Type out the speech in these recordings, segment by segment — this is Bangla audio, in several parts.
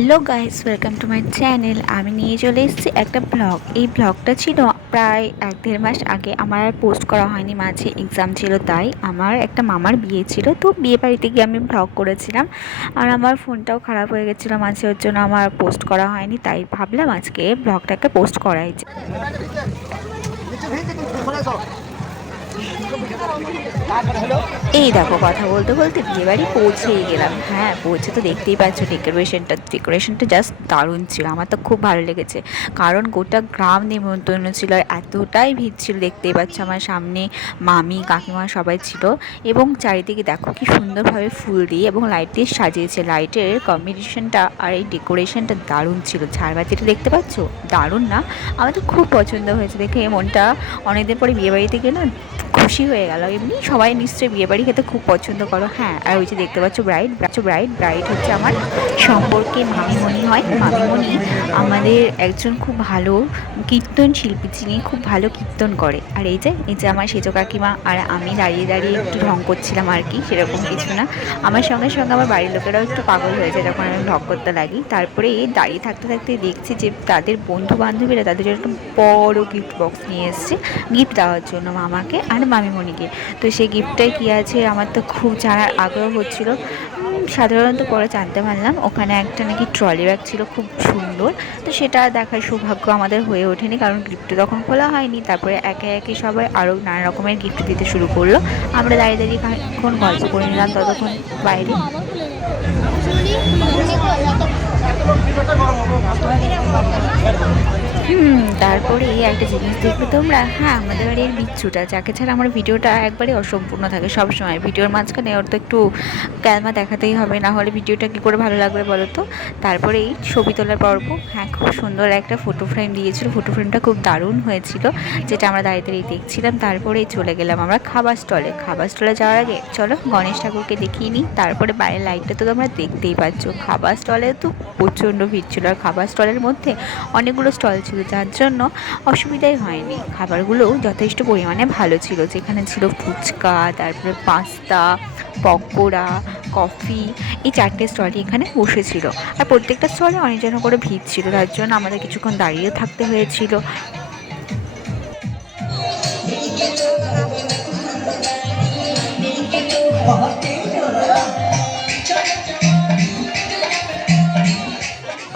Hello guys welcome to my channel আমি নিয়ে চলে এসেছি একটা ব্লগ এই ব্লগটা ছিল প্রায় এক দেড় মাস আগে আমার আর পোস্ট করা হয়নি মাঝে এক্সাম ছিল তাই আমার একটা মামার বিয়ে ছিল তো বিয়ে বাড়িতে গিয়ে আমি ব্লগ করেছিলাম আর আমার ফোনটাও খারাপ হয়ে গেছিল মাঝে ওর জন্য আমার পোস্ট করা হয়নি তাই ভাবলাম আজকে ব্লগটাকে পোস্ট করাই যায় এই দেখো, কথা বলতে বলতে বিয়ে বাড়ি পৌঁছেই গেলাম। হ্যাঁ পৌঁছে তো দেখতেই পাচ্ছ ডেকোরেশনটা ডেকোরেশনটা জাস্ট দারুণ ছিল। আমার তো খুব ভালো লেগেছে। কারণ গোটা গ্রাম নিমন্ত্রণ ছিল আর এতটাই ভিড় ছিল, দেখতেই পাচ্ছ আমার সামনে মামি, কাকিমা সবাই ছিল। এবং চারিদিকে দেখো কি সুন্দরভাবে ফুল দিয়ে এবং লাইট দিয়ে সাজিয়েছে। লাইটের কম্বিনেশনটা আর এই ডেকোরেশনটা দারুণ ছিল। ঝাড়বাতিটা দেখতে পাচ্ছ? দারুণ না? আমার তো খুব পছন্দ হয়েছে দেখে মনটা। অনেকদিন পরে বিয়ে বাড়িতে গেলে খুশি হয়ে গেল। এমনি সবাই নিশ্চয়ই বিয়ে বাড়ি খেতে খুব পছন্দ করো। হ্যাঁ আর ওই যে দেখতে পাচ্ছ ব্রাইড ব্রাইড ব্রাইড হচ্ছে আমার সম্পর্কে মামিমণি হয়। মামিমণি আমাদের একজন খুব ভালো কীর্তন শিল্পী, যিনি খুব ভালো কীর্তন করে। আর এই যে এই যে আমার সেজো কাকিমা, আর আমি দাঁড়িয়ে দাঁড়িয়ে একটু ঢং করছিলাম আর কি, সেরকম কিছু না। আমার সঙ্গে সঙ্গে আমার বাড়ির লোকেরাও একটু পাগল হয়ে যায় যখন আমি ঢং করতে লাগি। তারপরে দাঁড়িয়ে থাকতে থাকতে দেখছি যে তাদের বন্ধু বান্ধবীরা তাদের জন্য একটা বড় গিফট বক্স নিয়ে এসছে। গিফট দেওয়ার জন্য মামাকে। আর মামিমণিকে। তো সেই গিফটটাই কী আছে আমার তো খুব জানার আগ্রহ হচ্ছিল। সাধারণত পরে জানতে পারলাম, ওখানে একটা নাকি ট্রলি ব্যাগ ছিল, খুব সুন্দর। তো সেটা দেখার সৌভাগ্য আমাদের হয়ে ওঠেনি, কারণ গিফট তখন খোলা হয়নি। তারপরে একে একে সবাই আরও নানা রকমের গিফট দিতে শুরু করল। আমরা দাঁড়িয়ে দাঁড়িয়ে খানিকক্ষণ গল্প করে নিলাম, ততক্ষণ বাইরে। তারপরে একটা জিনিস দেখবে তোমরা। হ্যাঁ আমাদের বাড়ির বিচ্ছুটা, যাকে ছাড়া আমার ভিডিওটা একবারে অসম্পূর্ণ থাকে সব সময় ভিডিওর মাঝখানে ওর তো একটু ক্যালমা দেখাতেই হবে, না হলে ভিডিওটা কী করে ভালো লাগবে বলো তো? তারপরে এই ছবি তোলার পর্ব। হ্যাঁ খুব সুন্দর একটা ফটো ফ্রেম দিয়েছিল। ফটো ফ্রেমটা খুব দারুণ হয়েছিল, যেটা আমরা দাঁড়িয়ে দাঁড়িয়ে দেখছিলাম। তারপরেই চলে গেলাম আমরা খাবার স্টলে খাবার স্টলে যাওয়ার আগে চলো গণেশ ঠাকুরকে দেখিয়ে নিই। তারপরে বাইরের লাইটটা তো তোমরা দেখতেই পাচ্ছ। খাবার স্টলে তো প্রচণ্ড ভিড় ছিল। আর খাবার স্টলের মধ্যে অনেকগুলো স্টল ছিল। যার জন্য অসুবিধাই হয়নি। খাবারগুলো যথেষ্ট পরিমাণে ভালো ছিল, যেখানে ছিল ফুচকা, তারপরে পাস্তা, পকোড়া, কফি, এই চারটে স্টলই এখানে বসেছিল। আর প্রত্যেকটা স্টলে অনেক জন করে ভিড় ছিল, তার জন্য আমাদের কিছুক্ষণ দাঁড়িয়ে থাকতে হয়েছিল।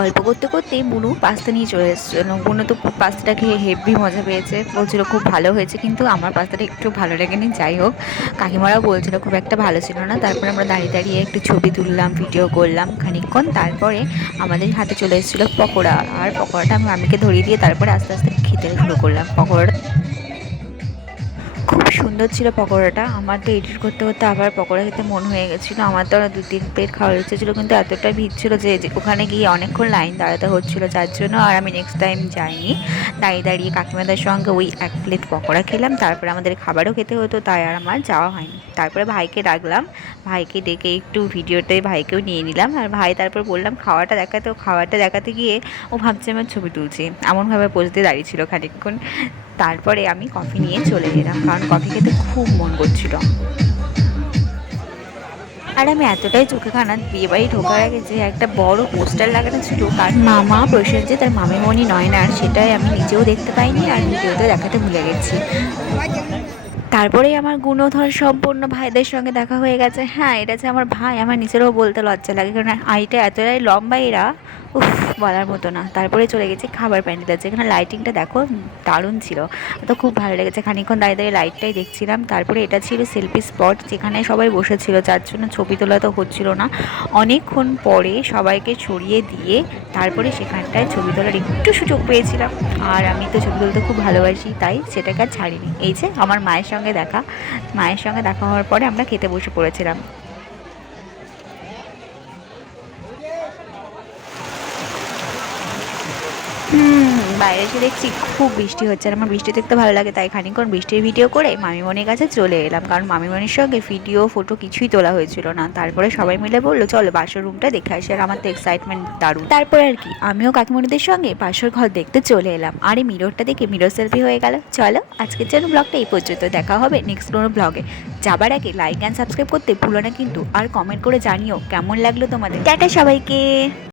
গল্প করতে করতে বুনু পাস্তা নিয়ে চলে এসেছিল বুনু তো খুব পাস্তাটা খেয়ে হেভি মজা পেয়েছে। বলছিল খুব ভালো হয়েছে, কিন্তু আমার পাস্তাটা একটু ভালো লাগেনি। যাই হোক, কাকিমারাও বলছিল খুব একটা ভালো ছিল না। তারপরে আমরা দাঁড়িয়ে দাঁড়িয়ে একটু ছবি তুললাম ভিডিও করলাম খানিকক্ষণ। তারপরে আমাদের হাতে চলে এসেছিল পকোড়া। আর পকোড়াটা আমি মামিকে ধরিয়ে দিয়ে তারপরে আস্তে আস্তে খেতে শুরু করলাম। পকোড়াটা সুন্দর ছিল পকোড়াটা। আমার তো এডিট করতে করতে আবার পকোড়া খেতে মন হয়ে গেছিল। আমার তো দু তিন প্লেট খাওয়ার ইচ্ছে ছিল, কিন্তু এতটা ভিড় ছিল যে ওখানে গিয়ে অনেকক্ষণ লাইন দাঁড়াতে হচ্ছিল, যার জন্য আর আমি নেক্সট টাইম যাইনি। দাঁড়িয়ে দাঁড়িয়ে কাকিমাদের সঙ্গে ওই এক প্লেট পকোড়া খেলাম। তারপরে আমাদের খাবারও খেতে হতো, তাই আর আমার যাওয়া হয়নি। তারপরে ভাইকে ডাকলাম। ভাইকে ডেকে একটু ভিডিওতে ভাইকেও নিয়ে নিলাম। আর ভাই তারপর বললাম, খাওয়াটা দেখাতে খাওয়াটা দেখাতে গিয়ে ও ভাবছে আমার ছবি তুলছে। এমনভাবে পোজতে দাঁড়িয়ে ছিল খানিকক্ষণ। তারপরে আমি কফি নিয়ে চলে গেলাম, কারণ কফি খেতে খুব মন করছিল। আর আমি এতটাই চোখে খানা বিয়ে বাড়ি ঢোকার আগে যে একটা বড় পোস্টার লাগানো ছিল, তার মামা প্রসেনজিৎ, তার মামিমণি নয়নার সেটাই আমি নিজেও দেখতে পাইনি আর ভিডিওতে দেখাতে ভুলে গেছি। তারপরেই আমার গুণধর সম্পূর্ণ ভাইদের সঙ্গে দেখা হয়ে গেছে। হ্যাঁ এটা যে আমার ভাই, আমার নিজেরও বলতে লজ্জা লাগে কারণ আইটা এতটাই লম্বা এরা উফ, বলার মতো না। তারপরে চলে গেছি খাবার প্যান্ডেলে, যেখানে লাইটিংটা দেখো দারুণ ছিল। তো খুব ভালো লেগেছে। খানিকক্ষণ দাঁড়িয়ে দাঁড়িয়ে লাইটটাই দেখছিলাম। তারপরে এটা ছিল সেলফি স্পট যেখানে সবাই বসেছিল, যার জন্য ছবি তোলা তো হচ্ছিল না। অনেকক্ষণ পরে সবাইকে ছড়িয়ে দিয়ে তারপরে সেখানটায় ছবি তোলার একটু সুযোগ পেয়েছিলাম। আর আমি তো ছবি তুলতে খুব ভালোবাসি, তাই সেটাকে আর ছাড়িনি। এই যে, আমার মায়ের সঙ্গে দেখা। মায়ের সঙ্গে দেখা হওয়ার পরে আমরা খেতে বসে পড়েছিলাম। হুম, বাইরে এসে দেখছি খুব বৃষ্টি হচ্ছে আর আমার বৃষ্টি দেখতে ভালো লাগে, তাই খানিকক্ষণ বৃষ্টির ভিডিও করে মামিমণির কাছে চলে এলাম। কারণ মামিমণির সঙ্গে ভিডিও ফটো কিছুই তোলা হয়েছিল না। তারপরে সবাই মিলে বলল, চলো বাসর রুমটা দেখে আসি। আর আমার তো এক্সাইটমেন্ট দারুণ। তারপরে আর কি, আমিও কাকিমণিদের সঙ্গে বাসর ঘর দেখতে চলে এলাম। আর এই মিররটা দেখে মিরর সেলফি হয়ে গেল। চলো, আজকের জন্য ব্লগটা এই পর্যন্ত। দেখা হবে নেক্সট কোনো ব্লগে যাবার আগে লাইক অ্যান্ড সাবস্ক্রাইব করতে ভুলো না কিন্তু, আর কমেন্ট করে জানিও কেমন লাগল তোমাদের। টাটা সবাইকে।